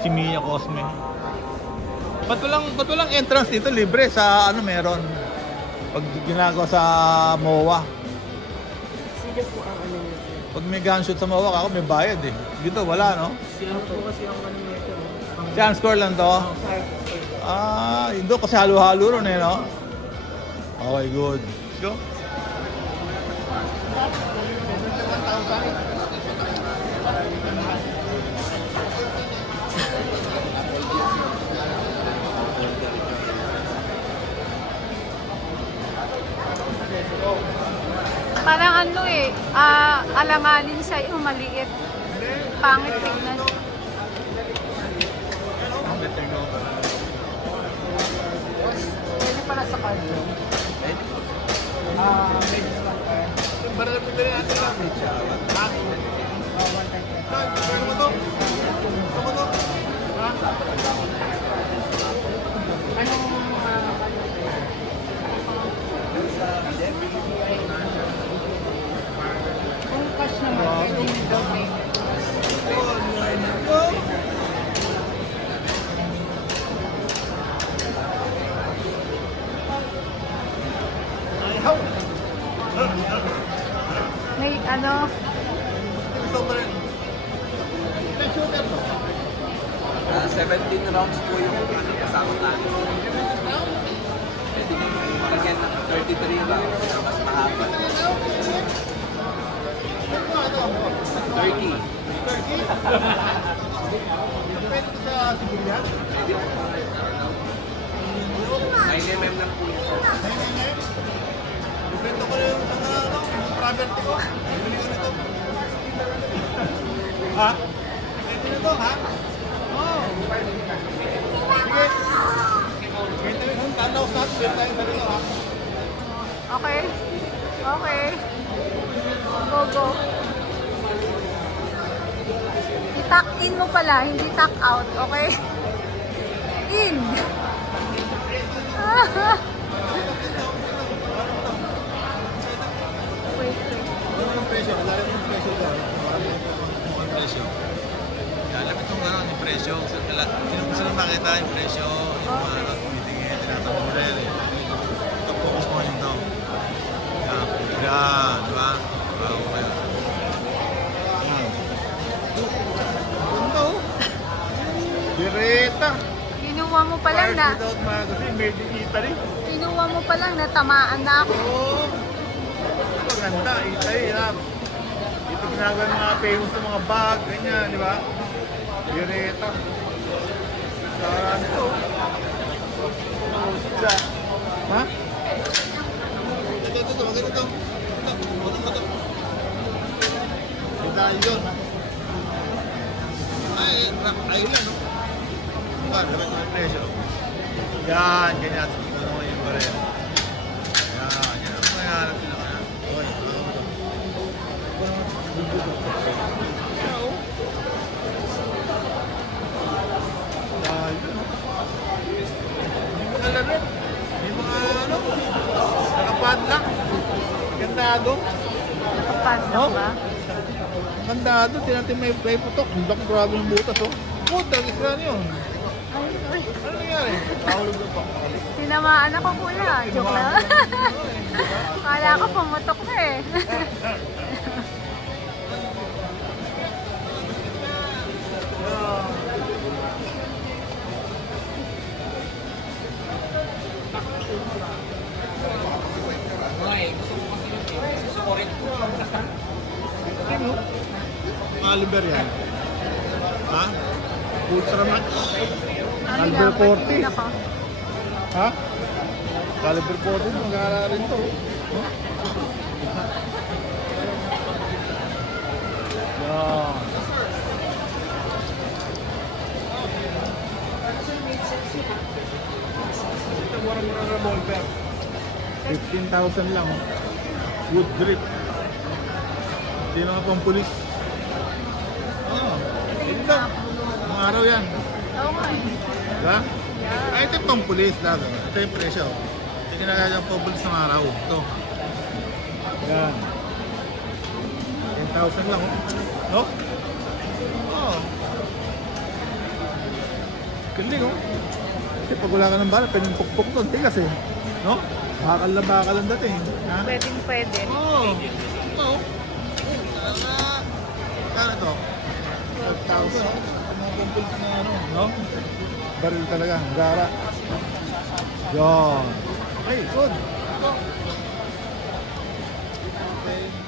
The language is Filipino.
Si Mia Cosme. Ba't walang entrance dito? Libre sa ano meron? Pag ginagawa sa MOA. Sino po ang ano nito? Pag may gunshot sa MOA, ako may bayad eh. Dito wala, no? Sino po kasi ang ano nito? Chance score lang to? Yun doon kasi halo-halo ron eh, no? Okay, good. Let's go. Parang ano eh, alanganin siya yung maliit. Pangit tignan. Pwede pala sa card mo? Pwede po. Pwede sa card. Para na pindali natin lang. Ha? Gusto mo to? Gusto mo to? Ha? Anong kung cash naman, pwede yung down payment. May ano, Gusto mo rin. 17 rounds po yung kasama natin. Pwede nyo lagyan ng 33 rounds na mas mahaba. Turkey. Pwede sa Sibilian? 9mm lang po yun. Bento ko yung property ko. Bili ko nito. Ha? Bento nito, ha? Oo. Sige. Bento nito. Tanaw sa atin. Bento tayo sa nito, ha? okay. Okay. Go, go. I-tuck in mo pala, hindi tuck out, okay? In! Wait. Ano yung presyo? Alam mo yung presyo daw. Ano yung presyo? Alam mo itong ano, yung presyo. Sino gusto lang makita yung presyo? Yung mga ano, tumitingin, tinatanong mo rin. Ito, focus mo yun daw. Yan, di ba? Bago kayo. Ganda oh. Direta. Kinuha mo pa lang na, Without magazine, made in Italy. kinuha mo pa lang na tamaan na ako. Oo. Ito, ganda. Italy, ha? Ito ginagawa ng mga famous ng mga bag, ganyan, di ba? Direta. Saan ito? Ha? Ito, maganda ito. Ito. Ito yun. Ayun lang, no? Dapat yung presyo. Yan, ganyan. Ito naman yung barel. Yan, yan ang mayaharap nila kaya. Okay, may mga lamit. May mga ano, nakapadlock. Gandado. Nakapadlock ba? Gandado, tinatin may putok. Ang laki, grabe ng butas, oh. Puta, isla niyo. Ay, Ano nangyari? Kahulog na pa. tinamaan ako kuya. Joke lang. Kala ko pumutok na eh. Ano? Caliber yan. Ha? Ultraman. Caliber 40. Ha? Caliber 40. Mag-aalala rin to. Huh? Yan. Ito mura-mura revolver. 15,000 lang. Wood grip. Sino nga pang pulis? Oo. Ito lang. Mga araw yan. Oo nga eh. Diba? Ay, ito yung pang pulis. Ito yung presyo. Ito yung ginagawa pang pulis ng araw. Ito. Yan. 10,000 lang. No? Oo. Galing oh. Kasi pag wala ka ng bala, pwedeng pukpok to. Tigas eh. No? Bakal ang dating. Ha? Pwedeng pwede. Oo. Oo. Kano to? 12,000. Mga complete na ano, no? Baril talaga, gara. Yan. Ay, good. Okay.